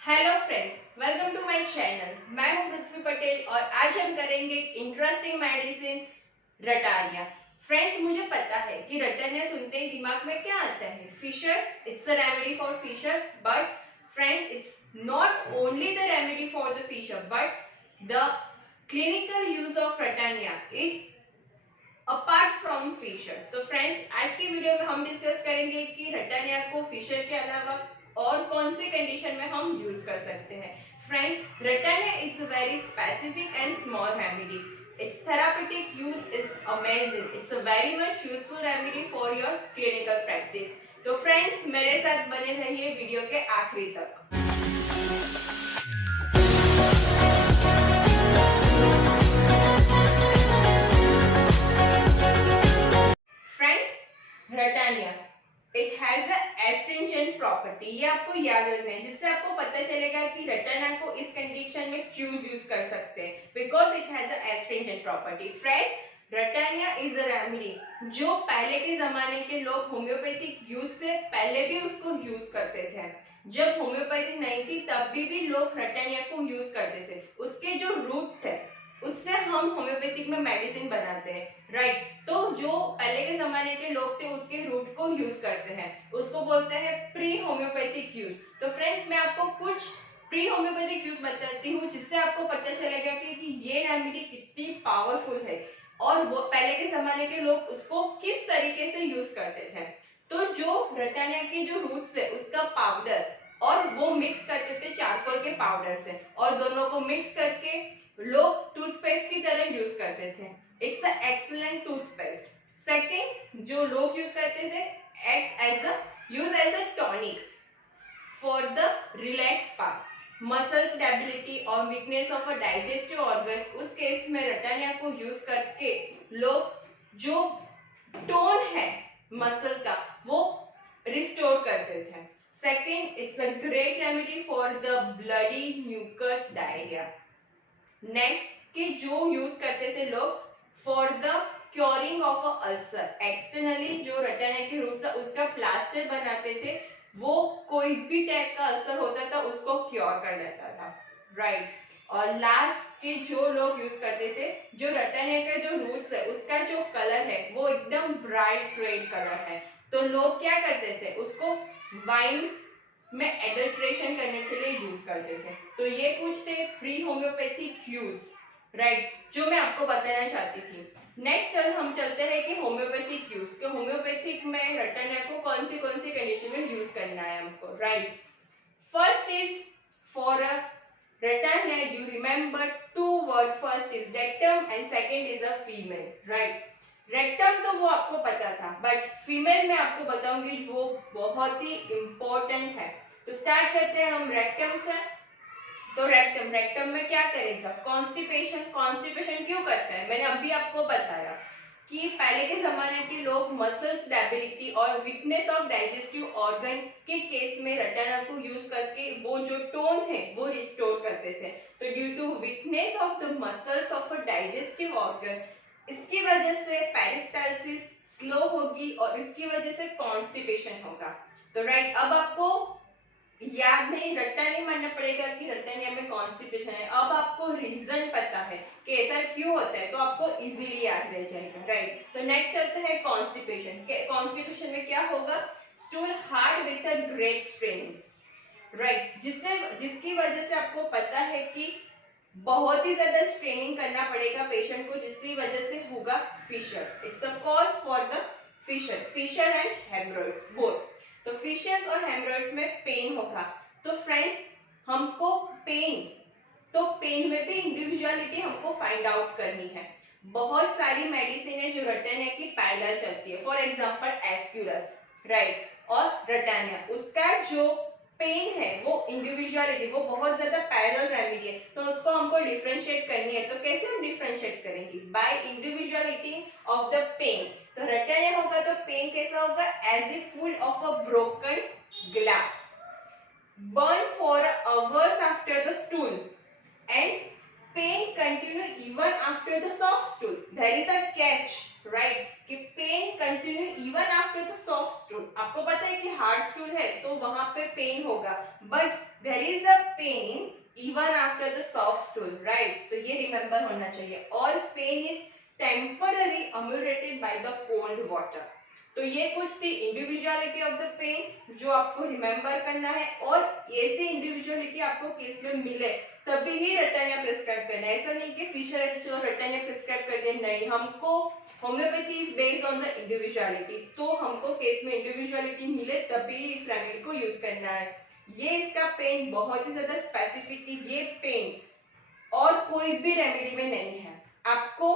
Hello friends, welcome to my channel. मैं हूं पृथ्वी पटेल और आज हम करेंगे इंटरेस्टिंग मेडिसिन रटारिया। फ्रेंड्स, मुझे पता है कि रटारिया सुनते ही दिमाग में क्या आता है, fissures. It's a remedy for fissure, but friends it's not only the remedy for the fissure but the clinical use of ratanhia is apart from fissures. तो फ्रेंड्स, आज की वीडियो में हम डिस्कस करेंगे कि रटानिया को फिशर के अलावा और कौन सी कंडीशन में हम यूज कर सकते हैं। Friends, रटानिया is very specific and small remedy. Its therapeutic use is amazing. It's a very much useful remedy for your clinical practice. तो फ्रेंड्स, मेरे साथ बने रहिए वीडियो के आखिरी तक। Ratanhia it has a astringent property, ये आपको याद रखना है, जिससे आपको पता चलेगा कि रटानिया को इस कंडीशन में क्यों यूज कर सकते हैं, because it has a astringent property. Friends, रटानिया is a remedy जो पहले के जमाने के लोग होम्योपैथिक यूज से पहले भी उसको यूज करते थे। जब होम्योपैथिक नहीं थी तब भी लोग रटानिया को यूज करते थे। उसके जो रूट थे उससे हम होम्योपैथिक में मेडिसिन बनाते हैं, राइट। तो जो पहले के जमाने के लोग थे उसके रूट को यूज करते हैं, उसको बोलते हैं प्री होम्योपैथिक यूज। तो फ्रेंड्स, मैं आपको कुछ प्री होम्योपैथिक यूज बताती हूँ जिससे आपको पता चलेगा कि ये रेमेडी कितनी पावरफुल है और वो पहले के जमाने के लोग उसको किस तरीके से यूज करते थे। तो जो रटानिया के जो रूट्स है उसका पाउडर और वो मिक्स करते थे चारकोल के पाउडर से, और दोनों को मिक्स करके लोग टूथपेस्ट की तरह यूज करते थे। It's a excellent toothpaste. Second, जो लोग यूज करते थे, act as a use as a tonic for the relax part, muscle stability और weakness of a digestive organ. उस केस में रटानिया को यूज करके लोग जो टोन है मसल का वो रिस्टोर करते थे। Second, it's a great remedy for the bloody mucus diarrhoea. Next, कि जो यूज करते थे लोग for the curing of a ulcer. Externally जो रटानिया के रूट्स है उसका प्लास्टर बनाते थे, वो कोई भी टाइप का अल्सर होता था उसको क्योर कर देता था, राइट। और लास्ट के जो लोग यूज करते थे, जो रटानिया का जो रूट्स है उसका जो कलर है वो एकदम ब्राइट रेड कलर है, तो लोग क्या करते थे उसको वाइन में एडल्ट्रेशन करने के लिए यूज करते थे। तो ये कुछ थे प्री होम्योपैथिक यूज, राइट, जो मैं आपको बताना चाहती थी। नेक्स्ट हम चलते हैं कि होम्योपैथिक यूज, कि होम्योपैथिक में रटानिया को कौन सी कंडीशन में यूज करना है हमको, right. First is for a ratanhia, you remember two word, first is rectum and second is a female, right. Rectum तो वो आपको पता था, बट फीमेल में आपको बताऊंगी वो बहुत ही इंपॉर्टेंट है। तो स्टार्ट करते हैं हम रेक्टम से। तो रेक्टम में क्या करेगा, कॉन्स्टिपेशन क्यों करता है, मैंने अभी आपको बताया कि पहले के जमाने के लोग मसल स्टेबिलिटी और वीकनेस ऑफ डाइजेस्टिव ऑर्गन के केस में रटानिया को यूज करके वो जो टोन है वो रिस्टोर करते थे। तो due to weakness of the muscles of a digestive organ, इसकी वजह से पेरिस्टालसिस स्लो होगी और इसकी वजह से कॉन्स्टिपेशन होगा। तो राइट, अब आपको याद नहीं, रट्टा नहीं मानना पड़ेगा कि रटानिया में कॉन्स्टिपेशन है, अब आपको रीजन पता है कि ऐसा क्यों होता है, तो आपको इजीली याद रह जाएगा, राइट। तो नेक्स्ट चलते हैं कॉन्स्टिपेशन। कॉन्स्टिपेशन में क्या होगा, stool hard with a great straining, right, जिसकी वजह से आपको पता है कि बहुत ही ज्यादा स्ट्रेनिंग करना पड़ेगा पेशेंट को, जिसकी वजह से होगा fissure. It's a cause for the fissure and haemorrhoids both. तो फिशर्स और हेमरॉइड्स में पेन होगा। तो फ्रेंड्स, हमको पेन में भी इंडिविजुअलिटी हमको फाइंड आउट करनी है। बहुत सारी मेडिसिन है जो रटानिया की पैरेलल चलती है, फॉर एग्जांपल एस्क्यूरस, राइट, और रटानिया, उसका जो पेन है वो इंडिविजुअलिटी, वो बहुत ज्यादा पैरेलल रेमेडी है, तो उसको हमको डिफरेंशिएट करनी है। तो कैसे हम डिफरेंशिएट करेंगे, by individuality of the pain. तो रटानिया होगा तो पेन कैसा होगा, as if full of a broken glass, burn for hours after the stool, and pain continue even after the soft stool. There is a catch, right, कि pain continue even after the soft stool. आपको पता है कि hard stool है तो वहां पे pain होगा, but there is a pain even after the soft stool, right? तो ये रिमेंबर होना चाहिए। All pain is temporary ameliorated by the cold water. तो ये कुछ थी इंडिविजुअलिटी ऑफ द पेन जो आपको रिमेंबर करना है, और ऐसी इंडिविजुअलिटी आपको केस में मिले तभी ही रटानिया प्रिस्क्राइब करना है। ऐसा नहीं कि फिशर है तो चलो रटानिया प्रिस्क्राइब कर दिया, नहीं, हमको homeopathy is based on the individuality, तो हमको केस में इंडिविजुअलिटी मिले तभी इस रेमेडी को यूज करना है। ये इसका पेन बहुत ही ज्यादा स्पेसिफिक, ये पेन और कोई भी रेमेडी में नहीं है। आपको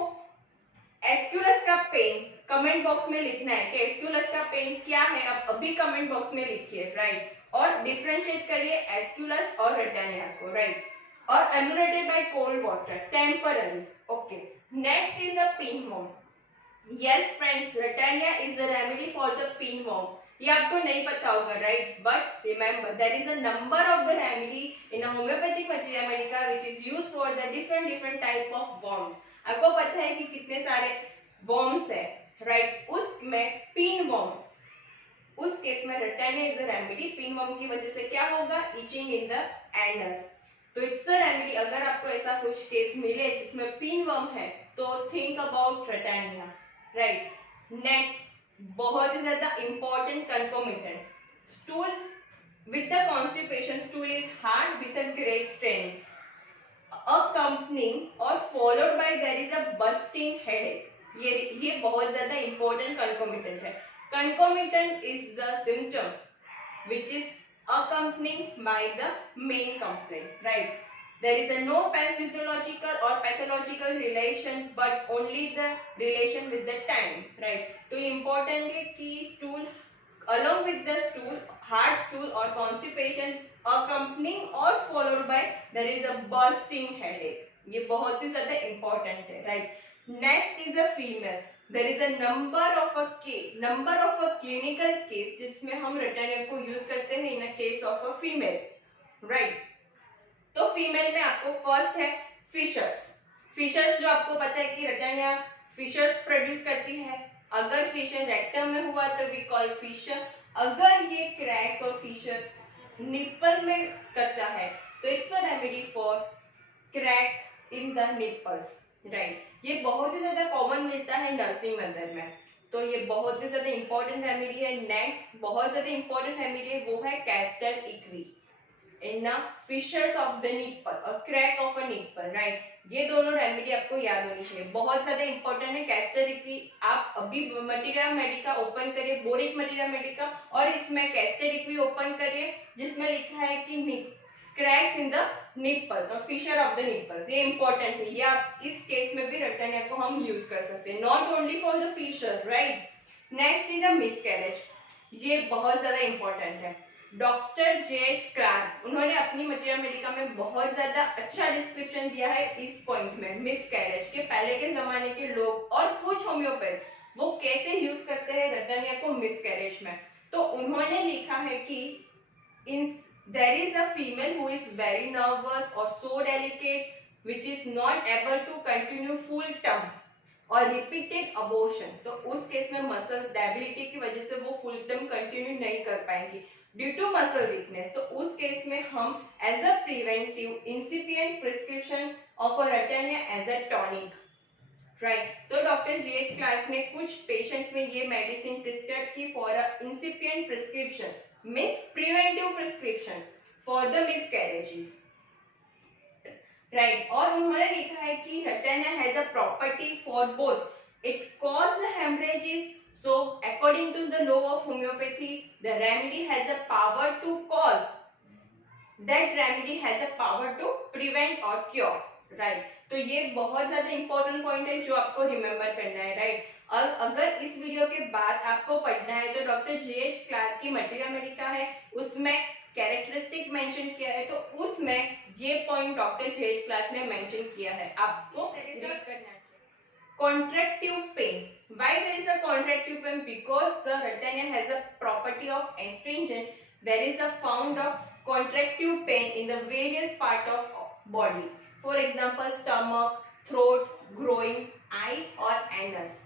एस्क्यूलस का पेन कमेंट बॉक्स में लिखना है कि एस्क्यूलस का पेन क्या है, आप अभी कमेंट बॉक्स में लिखिए, राइट? और डिफरेंशिएट करिए एस्क्यूलस और रटानिया को, राइट? और ameliorated by cold water temporary, okay. Next is a pinworm. Yes friends, रटानिया is the remedy for the pinworm. ये आपको नहीं पता होगा, right? But remember there is a number of the remedy in a homeopathic materia medica which is used for the different type of worms. आपको पता है कि कितने सारे वर्म्स है, राइट? उसमें पिन वर्म, उस केस में Ratanhia is a remedy. Pin worm की वजह से क्या होगा? इचिंग इन द एनस, तो इट्स अ रेमेडी। अगर आपको ऐसा कुछ केस मिले जिसमें पिन वर्म है तो think about Ratanhia, right? Next, बहुत ही ज्यादा important concomitant, stool with the constipation, stool is hard with a great straining accompanying or followed by there is a bursting headache. ये बहुत ज्यादा इंपॉर्टेंट concomitant है। Concomitant is the symptom which is accompanied by the main complaint, right? There is a no pathophysiological or pathological relation, but only the relation with the time, right? तो important है कि stool along with the stool, hard stool or constipation accompanying or followed by there is a bursting headache. ये बहुत ही ज्यादा important है, right? Next is a female. There is a number of a clinical case जिसमें हम रटानिया को use करते हैं in a case of a female, right? तो फीमेल में आपको फर्स्ट है फिशर्स। फिशर्स जो आपको पता है कि रटानिया फिशर्स प्रोड्यूस करती है। अगर फिशर रेक्टम में हुआ तो वी कॉल फिशर। अगर ये क्रैक्स और फिशर निप्पल में करता है तो it's a remedy for crack in the nipples, right? ये बहुत ही ज्यादा कॉमन मिलता है नर्सिंग मेथड में, तो ये बहुत ही ज्यादा इंपॉर्टेंट रेमेडी है। नेक्स्ट बहुत ज्यादा इंपॉर्टेंट रेमेडी है वो है castor equi in fissures of the nipple और crack of a nipple, right? ये दोनों रेमेडी आपको याद होनी चाहिए, बहुत ज्यादा इंपॉर्टेंट है। कैस्टर इक्वी आप अभी मटेरिया मेडिका ओपन करिए, बोरिक मटेरिया मेडिका, और इसमें कैस्टर इक्वी ओपन करिए जिसमें लिखा है कि क्रैक्स इन द निप्पल्स और फिशर ऑफ द निप्पल्स। ये इंपॉर्टेंट है, ये आप इस केस में भी रटानिया को हम यूज कर सकते हैं, not only for the fissure, right? Next is the miscarriage. ये बहुत ज्यादा इंपॉर्टेंट है। डॉक्टर जेएच क्लार्क, उन्होंने अपनी मटेरिया मेडिका में बहुत ज्यादा अच्छा डिस्क्रिप्शन दिया है इस पॉइंट में, मिसकैरेज के। पहले के जमाने के लोग और कुछ होम्योपैथ वो कैसे यूज करते हैं रटानिया को मिसकैरेज में। तो उन्होंने लिखा है कि there is a female who is very nervous or so delicate which is not able to continue full term और रिपीटेड अबॉर्शन, तो उस केस में मसल डेबिलिटी की वजह से वो फुल टर्म कंटिन्यू नहीं कर पाएंगी ड्यू टू मसल वीकनेस। तो उस केस में हम as a preventive incipient prescription of a Ratanhia as a tonic, right? तो डॉक्टर जीएच क्लार्क ने कुछ पेशेंट में ये मेडिसिन प्रिस्क्राइब की for a incipient prescription, means preventive prescription for the miscarriages, right? और उन्होंने लिखा है कि Ratanhia has a property for both it cause haemorrhages, so according to the law of homeopathy the remedy has a power to cause, that remedy has a power to prevent or cure, right? तो ये बहुत ज्यादा important point है जो आपको remember करना है, right? और अगर इस वीडियो के बाद आपको पढ़ना है तो डॉक्टर जेएच क्लार्क की मटेरिया मेडिका है, उसमें कैरेक्टरिस्टिक मेंशन किया है, तो उसमें ये पॉइंट डॉक्टर जेएच क्लार्क ने मेंशन किया है, आपको रीड करना है। Contractive pain. Why there is a contractive pain? Because the ratania has a property of astringent. There is a found of contractive pain in the various part of body. For example, stomach, throat, groin, eye or anus.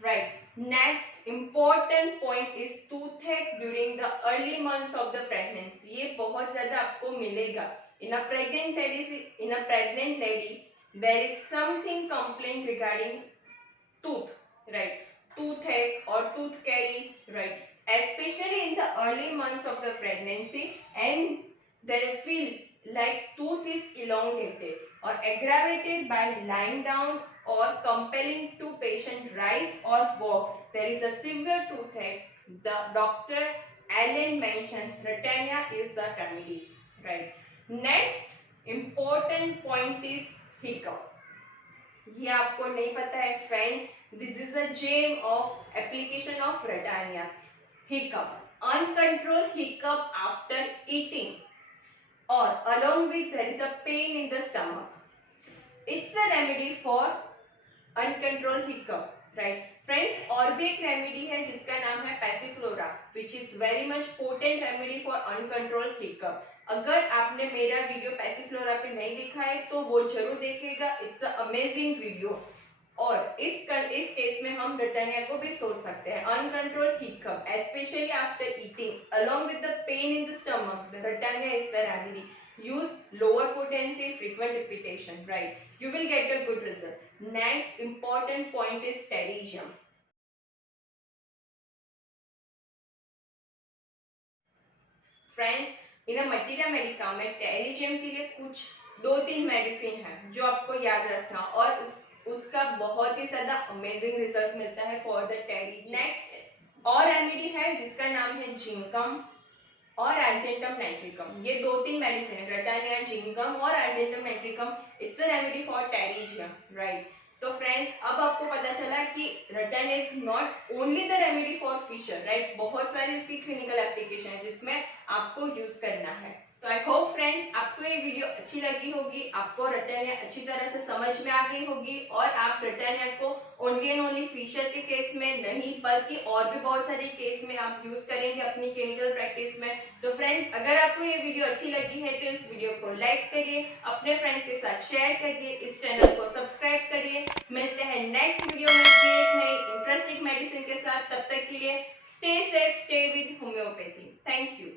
Right. Next important point is toothache during the early months of the pregnancy. ये बहुत ज्यादा आपको मिलेगा। In a pregnant lady there is something complaint regarding tooth, right? Toothache or tooth carie, right? Especially in the early months of the pregnancy, and they feel like tooth is elongated or aggravated by lying down or compelling to patient rise or walk. There is a severe toothache. The doctor Allen mentioned Retania is the remedy, right? Next important point is hiccup. ये आपको नहीं पता है friends, this is a gem of application of Ratanhia. Hiccup, uncontrol hiccup after eating और along with there is a pain in the stomach. It's a remedy for uncontrolled hiccup, right? Friends, और भी एक remedy है जिसका नाम है Passiflora, which is very much potent remedy for uncontrolled hiccup. अगर आपने मेरा वीडियो पैसिफ्लोरा पे नहीं देखा है तो वो जरूर देखेगा, इट्स अ अमेजिंग वीडियो। और इस केस में हम रिटर्निया को भी सोच सकते हैं। Uncontrolled hiccup specially after eating along with the pain in the stomach, the Ratanhia is the remedy. Use lower potency, frequent repetition, right? You will get a good result. Next important point is pterygium. Friends, in materia Medica में pterygium के लिए कुछ 2-3 medicine है जो आपको याद रखना, और उसका बहुत ही ज्यादा अमेजिंग रिजल्ट मिलता है फॉर द टेरिजियम। नेक्स्ट और रेमेडी है जिसका नाम है जिंकम और अर्जेंटम नाइट्रिकम। ये 2-3 मेडिसिन है, रेटानिया, जिंकम और argentum nitricum. It's a remedy for pterygium, right? तो फ्रेंड्स, अब आपको पता चला कि Ratanhia is not only the remedy for fissure, right? बहुत सारी इसकी क्लिनिकल एप्लीकेशन है जिसमें आपको यूज करना है। तो आई होप फ्रेंड्स आपको ये वीडियो अच्छी लगी होगी, आपको रेटानिया अच्छी तरह से समझ में आ गई होगी, और आप रेटानिया को ओनली एंड ओनली फिशर के केस में नहीं बल्कि और भी बहुत सारे केस में आप यूज करेंगे अपनी क्लिनिकल प्रैक्टिस में। तो फ्रेंड्स, अगर आपको ये वीडियो अच्छी लगी है तो इस वीडियो को लाइक करिए, अपने फ्रेंड्स के साथ शेयर करिए, इस चैनल को सब्सक्राइब करिए। मिलते हैं नेक्स्ट वीडियो में एक नई इंटरेस्टिंग मेडिसिन के साथ। तब तक के लिए stay safe, stay with homeopathy. Thank you.